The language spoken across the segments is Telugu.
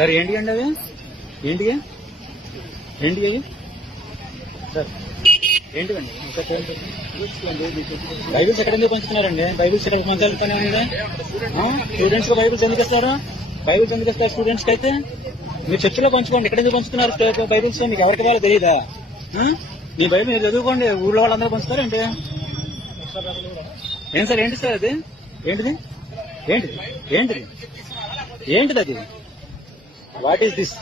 సార్ ఏంటి అండి అది? ఏంటి ఏంటి అవి సార్? ఏంటివండి? బైబిల్స్ ఎక్కడ ఎందుకు పంచుతున్నారండి? బైబిల్స్ ఎక్కడ పంచాలి? స్టూడెంట్స్ కి బైబిల్స్ ఎందుకు ఇస్తారు? బైబిల్స్ ఎందుకు ఇస్తారు స్టూడెంట్స్ కి? అయితే మీరు చర్చిలో పంచుకోండి. ఎక్కడ ఎందుకు పంచుతున్నారు బైబిల్స్? మీకు ఎవరికి వాళ్ళో తెలియదా? మీ బైబిల్ మీరు చదువుకోండి, ఊళ్ళో వాళ్ళందరూ పంచుతారండి. ఏం సార్? ఏంటి సార్ అది? ఏంటిది? ఏంటిది? ఏంటిది? ఏంటిది అది? What is this?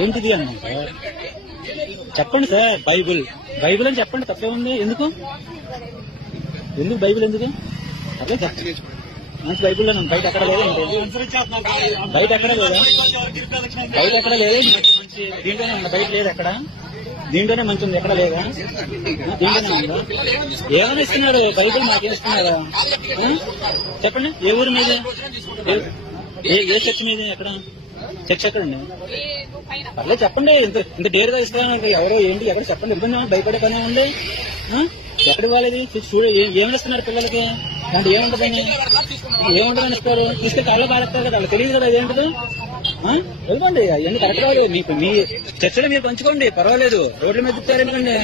ఏంటిది అన్నా సార్? చెప్పండి సార్. బైబిల్ బైబిల్ అని చెప్పండి, తప్పే ఉంది. ఎందుకు ఎందుకు బైబిల్ ఎందుకు? అదే చెప్పండి. మంచి బైబిల్లో బయట ఎక్కడ లేదా? బయట ఎక్కడ లేదా? బయట ఎక్కడ లేదా? మంచి దీంట్లోనే ఉందా? బయట లేదు ఎక్కడ? దీంట్లోనే మంచి ఉంది, ఎక్కడ లేదా? దీంట్లోనే ఉందా? ఏమైనా ఇస్తున్నాడు బైబిల్? మాకేం ఇస్తున్నారా? చెప్పండి. ఏ ఊరు మీద? ఏ చర్చ్ మీద? ఎక్కడ చర్చ్ ఎక్కడండి? పర్లేదు చెప్పండి. ఇంత డేరుగా ఇస్తాను ఎవరో ఏంటి ఎక్కడ చెప్పండి. ఇబ్బంది భయపడే పని ఉంది. ఎక్కడ ఇవ్వాలి? చూడండి ఏమైనా ఇస్తున్నారు పిల్లలకి? అంటే ఏముంటదని ఇస్తారు? తీసుకెళ్ళి కాళ్ళ పారేస్తారు కదా, వాళ్ళకి తెలియదు కదా అదేంటిదో. ఇవ్వండి, అవన్నీ కరెక్ట్ కాదు. మీకు మీ చర్చలో మీరు పంచుకోండి, పర్వాలేదు. రోడ్ల మీద తిప్పారు ఎందుకండి?